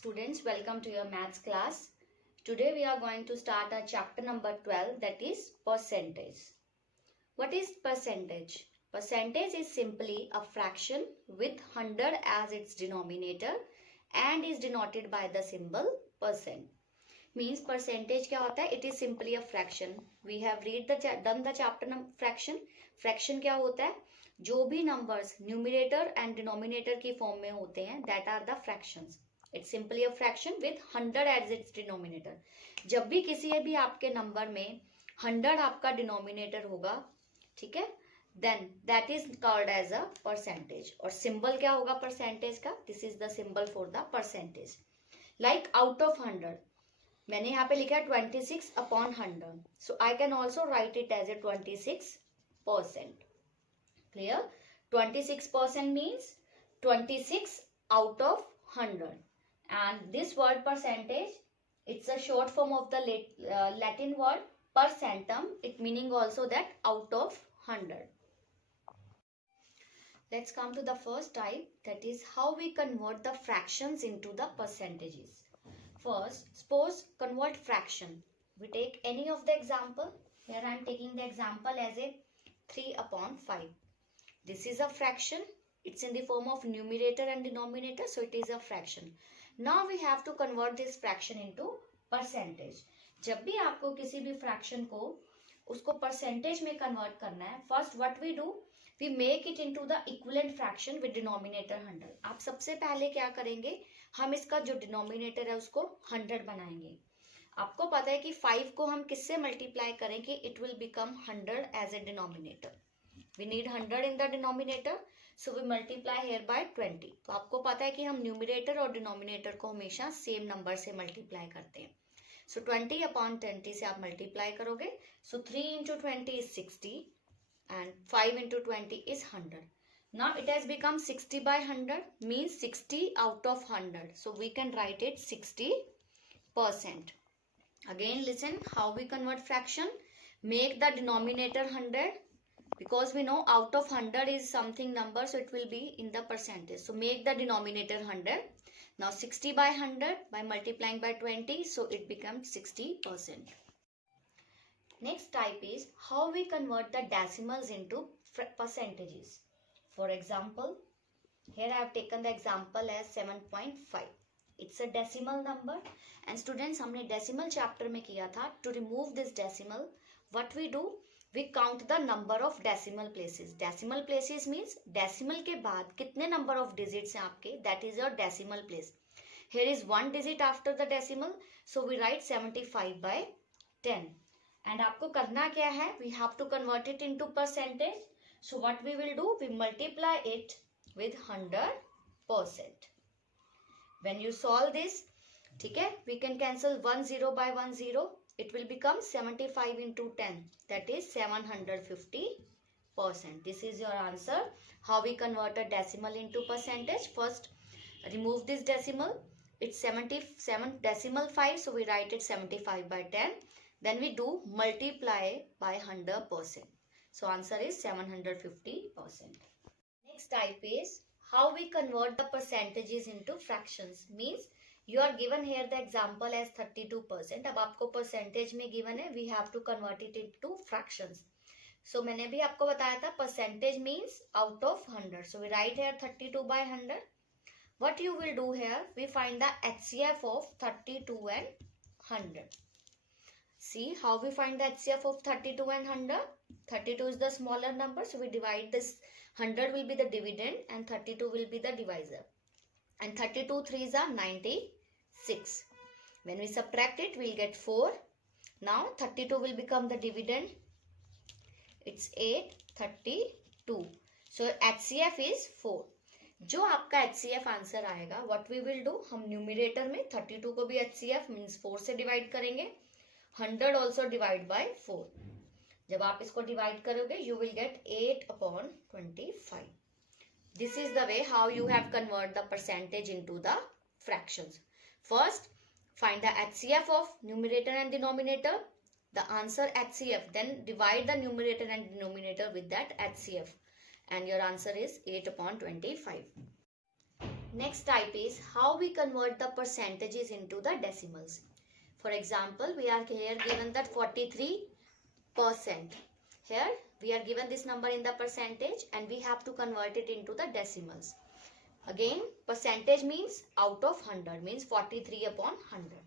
Students, welcome to your maths class. Today we are going to start our chapter number 12, that is percentage. What is percentage? Percentage is simply a fraction with 100 as its denominator and is denoted by the symbol percent. Means percentage क्या होता है? It is simply a fraction. We have done the chapter fraction. Fraction क्या होता है? जो भी numbers numerator and denominator की form में होते हैं, that are the fractions. It's simply a fraction with 100 as its denominator. जब भी किसी भी आपके नंबर में 100 आपका डिनोमिनेटर होगा, ठीक है, then that is called as a percentage. और symbol क्या होगा percentage का? This is the symbol for the percentage. Like out of 100, मैंने यहाँ पे लिखा है 26 upon 100. So I can also write it as a 26%. Clear? 26% means 26 out of 100. And this word percentage, it's a short form of the Latin word percentum. It meaning also that out of 100. Let's come to the first type, that is how we convert the fractions into the percentages. First, suppose convert fraction. We take any of the example. Here I am taking the example as a 3 upon 5. This is a fraction. It's in the form of numerator and denominator, so it is a fraction. Now we have to convert this fraction into percentage. जब भी आपको किसी भी fraction को उसको percentage में convert करना है, first what we do, we make it into the equivalent fraction with denominator 100. आप सबसे पहले क्या करेंगे, हम इसका जो denominator है उसको 100 बनाएंगे. आपको पता है कि 5 को हम किससे multiply करें कि it will become 100 as a denominator. We need 100 in the denominator, so we multiply here by 20. तो आपको पता है कि हम numerator और denominator को हमेशा same number से multiply करते हैं. So 20 upon 20 से आप multiply करोगे. So 3 into 20 is 60 and 5 into 20 is 100. Now it has become 60 by 100 means 60 out of 100. So we can write it 60%. Again listen how we convert fraction. Make the denominator 100. Because we know out of 100 is something number, so it will be in the percentage. So make the denominator 100. Now 60 by 100 by multiplying by 20, so it becomes 60%. Next type is how we convert the decimals into percentages. For example, here I have taken the example as 7.5. It's a decimal number and students हमने decimal chapter में किया था. To remove this decimal, what we do? We count the number of decimal places. Decimal places means decimal के बाद कितने number of digits हैं आपके, that is your decimal place. Here is one digit after the decimal, so we write 75 by 10. And आपको करना क्या है? We have to convert it into percentage. So what we will do? We multiply it with 100%. When you solve this, ठीक है, we can cancel 1 0 by 1 0. It will become 75 into 10, that is 750%. This is your answer. How we convert a decimal into percentage? First, remove this decimal. It's 77 decimal 5, so we write it 75 by 10. Then we do multiply by 100%. So answer is 750%. Next type is how we convert the percentages into fractions. Means you are given here the example as 32%. अब आपको percentage में given है, we have to convert it into fractions. So मैंने भी आपको बताया था percentage means out of 100. So we write here 32 by 100. What you will do here, we find the HCF of 32 and 100. See how we find the HCF of 32 and 100. 32 is the smaller number, so we divide this. 100 will be the dividend and 32 will be the divisor. And 32 3s are 96. When we subtract it, we'll get 4. Now 32 will become the dividend. It's 832. So HCF is 4. जो आपका HCF answer आएगा, what we will do, हम numerator में 32 को भी HCF means 4 से divide करेंगे. 100 also divide by 4. जब आप इसको डिवाइड करोगे, you will get 8 upon 25. This is the way how you have convert the percentage into the fractions. First, find the HCF of numerator and denominator. The answer HCF. Then divide the numerator and denominator with that HCF. And your answer is 8 upon 25. Next type is how we convert the percentages into the decimals. For example, we are here given that 43%. Here we are given this number in the percentage and we have to convert it into the decimals. Again, percentage means out of 100 means 43 upon 100.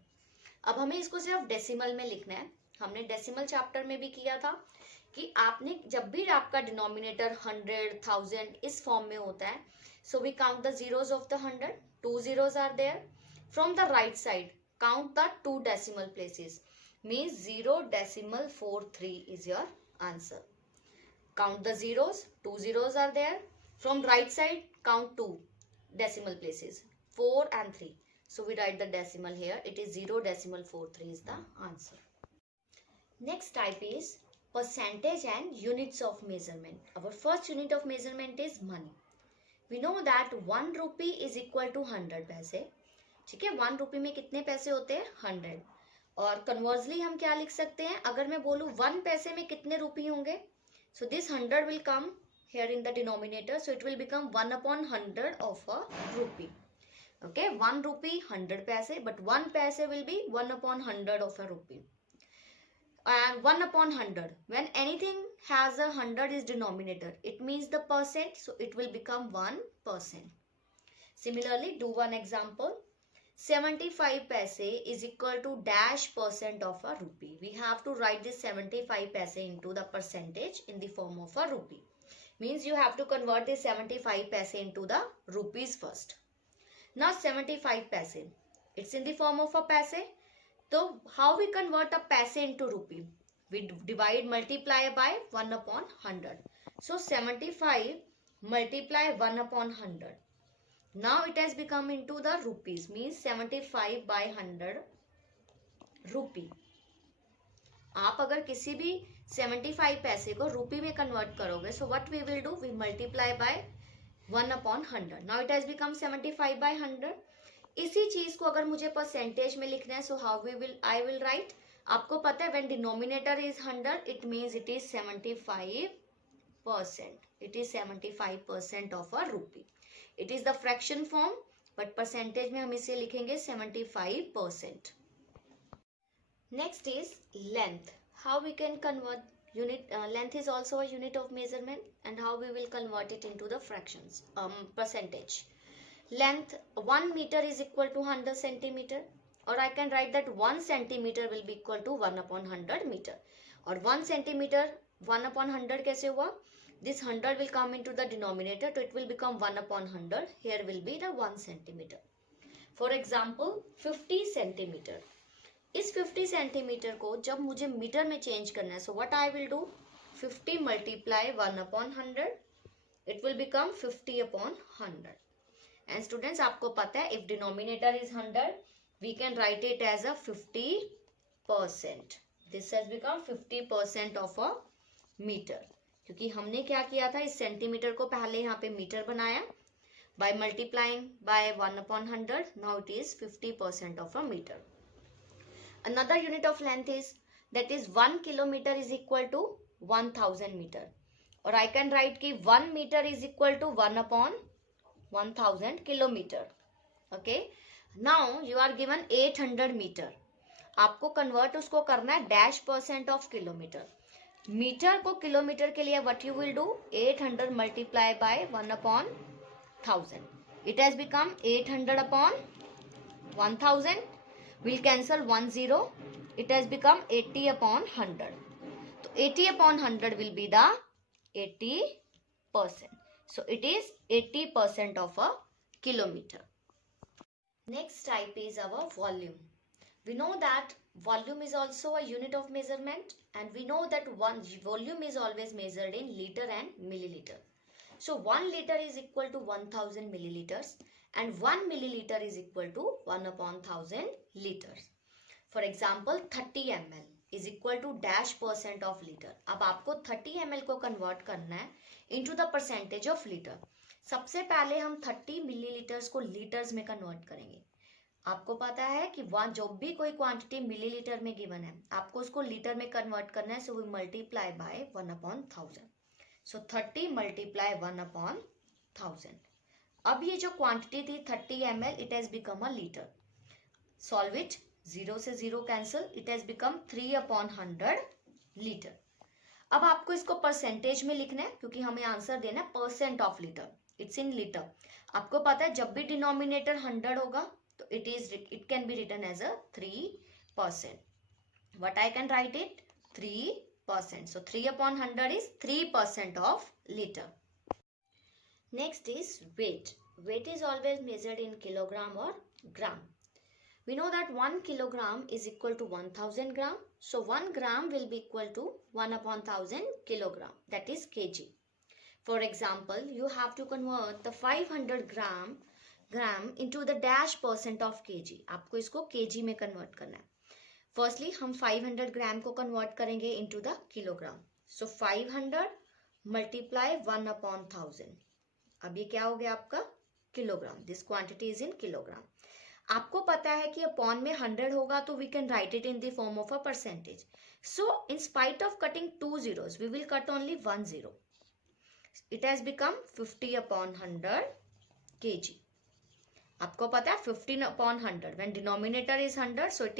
अब हमें इसको सिर्फ decimal में लिखना है. हमने decimal chapter में भी किया था कि आपने जब भी आपका डिनोमिनेटर 100, 1000 इस फॉर्म में होता है, so we count the zeros of the 100. 2 zeros are there. From the right side, count the 2 decimal places. Means 0.43 is your answer. Count the zeros. 2 zeros are there. From right side, count 2 decimal places. 4 and 3. So we write the decimal here. It is 0.43 is the answer. Next type is percentage and units of measurement. Our first unit of measurement is money. We know that 1 rupee is equal to 100 पैसे. ठीक है, 1 रुपये में कितने पैसे होते हैं? 100. और कन्वर्सली हम क्या लिख सकते हैं? अगर मैं बोलूँ 1 पैसे में कितने रुपये होंगे, so this 100 will come here in the denominator, so it will become 1 upon 100 of a rupee. Okay, 1 rupee 100 paise, but 1 paise will be 1 upon 100 of a rupee. And 1 upon 100, when anything has a 100 is denominator, it means the percent, so it will become 1%. Similarly, do one example. 75 paise is equal to dash percent of a rupee. We have to write this 75 paise into the percentage in the form of a rupee. Means you have to convert this 75 paise into the rupees first. Now 75 paise, it's in the form of a paise. So how we convert a paise into rupee? We divide, multiply by 1 upon 100. So 75 multiply 1 upon 100. Now it has become into the rupees, means 75 by 100 rupee. आप अगर किसी भी 75 पैसे को रुपी में convert करोगे, so what we will do? We multiply by 1 upon 100. Now it has become 75 by 100. इसी चीज को अगर मुझे परसेंटेज में लिखना है, so how I will write? आपको पता है when denominator is 100, it means it is 75%. It is 75% of a rupee. It is the fraction form, but percentage में हम इसे लिखेंगे 75%. Next is length. How we can convert unit? Length is also a unit of measurement, and how we will convert it into the fractions, percentage. Length 1 meter is equal to 100 centimeter, or I can write that 1 centimeter will be equal to 1 upon 100 meter. Or 1 centimeter 1 upon 100 कैसे हुआ? This 100 will come into the denominator, so it will become 1 upon 100. Here will be the 1 centimeter. For example, 50 centimeter. इस 50 centimetre को जब मुझे metre में change करना है, so what I will do? 50 multiply 1 upon 100. It will become 50 upon 100. And students, आपको पता है if denominator is 100, we can write it as a 50%. This has become 50% of a meter. क्योंकि हमने क्या किया था, इस सेंटीमीटर को पहले यहाँ पे मीटर बनाया by multiplying by 1 upon 100. Now it is 50% of a meter. Another unit of length is, that is 1 kilometer is equal to 1000 meter. Or I can write कि 1 meter is equal to 1 upon 1000 kilometer. Okay. Now you are given 800 meter. आपको convert उसको करना है dash percent of kilometre. Metre को kilometre के लिए what you will do? 800 multiply by 1 upon 1000. It has become 800 upon 1000. We'll cancel 1 0. It has become 80 upon 100. So 80 upon 100 will be the 80%. So it is 80% of a kilometer. Next type is our volume. We know that volume is also a unit of measurement, and we know that volume is always measured in liter and milliliter. So 1 liter is equal to 1000 milliliters, and 1 milliliter is equal to 1 upon 1000 liters. For example, 30 ml is equal to dash percent of liter. अब आपको 30 ml को convert करना है into the percentage of liter. सबसे पहले हम 30 millilitres को litres में कन्वर्ट करेंगे. आपको पता है कि जो भी कोई क्वांटिटी मिलीलीटर में गिवन है, आपको उसको लीटर में कन्वर्ट करना है. So we multiply by 1 upon 1000. So 30 multiply 1 upon 1000. अब ये जो क्वांटिटी थी 30 ml, it has become a litre. Solve it. 0 से 0 cancel, it has become 3/100 litre. अब आपको इसको परसेंटेज में लिखना है क्योंकि हमें आंसर देना है percent of litre. It's in litre. आपको पता है जब भी डिनोमिनेटर 100 होगा तो it can be written as a 3%. What I can write it? 3%. So 3/100 is 3% of liter. Next is weight. Weight is always measured in kilogram or gram. We know that 1 kilogram is equal to 1000 gram. So 1 gram will be equal to 1/1000 kilogram. That is kg. For example, you have to convert the 500 gram into the dash percent of kg. आपको इसको kg में convert करना है. Firstly हम 500 ग्राम को convert करेंगे into the kilogram. So 500 multiply 1/1000. अब ये क्या हो गया आपका kilogram. This quantity is in kilogram. आपको पता है कि अपॉन में 100 होगा तो we can write it in the form of a percentage. So in spite कटिंग 2 zeros we will cut only 1 zero. It has become 50/100 kg. आपको पता है 15/100 when denominator is 100 so it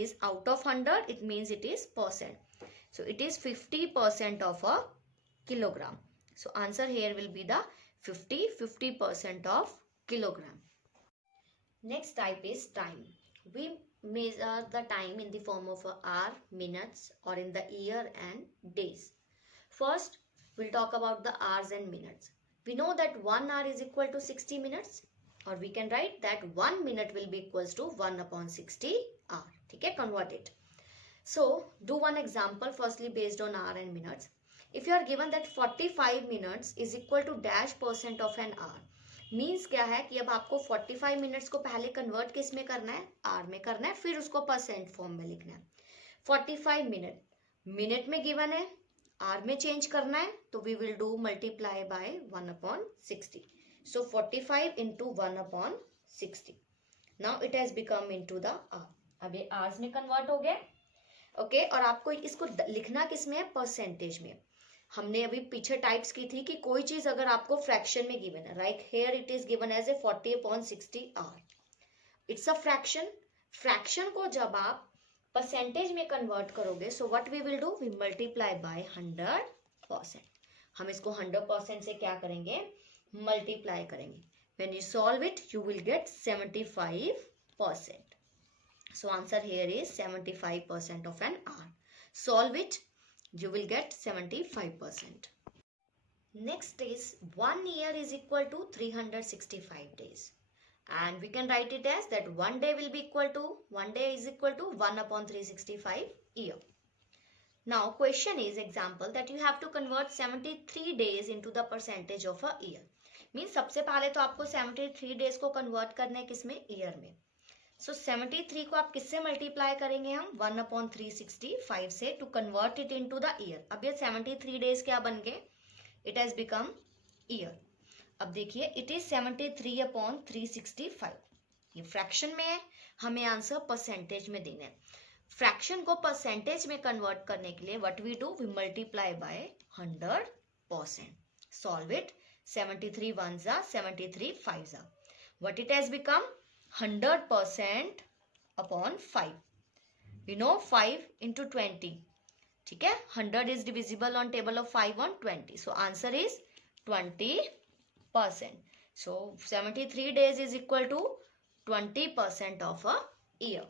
is out of 100, it means it is percent. So it is 50% of a kilogram. So answer here will be the 50% of kilogram. Next type is time. We measure the time in the form of hour, minutes or in the year and days. First we'll talk about the hours and minutes. We know that 1 hour is equal to 60 minutes. और we can write that 1 minute will be equals to 1/60 hour. ठीक है, convert it. So do one example firstly based on hour and minutes. If you are given that 45 minutes is equal to dash percent of an hour, means क्या है कि अब आपको 45 minutes को पहले convert किस में करना है, hour में करना है, फिर उसको percent form में लिखना है. 45 minute में given है, hour में change करना है तो we will do multiply by 1/60. So 45 into 1/60. Now it has become into the hour. अब ये hours में convert हो गया. ओके, और आपको इसको लिखना किस में है, परसेंटेज में. हमने अभी पीछे टाइप्स की थी कि कोई चीज अगर आपको फ्रैक्शन में गिवन है, right here it is given as a 40/60 hour. It's a fraction. Fraction को जब आप परसेंटेज में कन्वर्ट करोगे so what we will do, we multiply by 100%. हम इसको 100% से क्या करेंगे, मल्टीप्लाई करेंगे. When you solve it you will get 75%. So answer here is 75% of an hour. Solve it, you will get 75%. Next is 1 year is equal to 365 days. And we can write it as that 1 day will be equal to, 1 day is equal to 1/365 year. Now question is example that you have to convert 73 days into the percentage of a year. Means सबसे पहले तो आपको 73 days को convert करना है किसमें, year में. सो 73 को आप किससे मल्टीप्लाई करेंगे, हम 1/365 से to convert it into the year. अब ये 73 डेज क्या बन गए, इट हैज बिकम ईयर. अब देखिए इट इज 73/365. ये फ्रैक्शन में है, हमें आंसर परसेंटेज में देना है. फ्रैक्शन को परसेंटेज में कन्वर्ट करने के लिए what we do, we multiply by 100%. Solve it. 73 1s are 73 5s are. What it has become, 100% upon 5. You know 5 into 20. ठीक है, 100 is divisible on table of 5 on 20. So answer is 20%. So 73 days is equal to 20% of a year.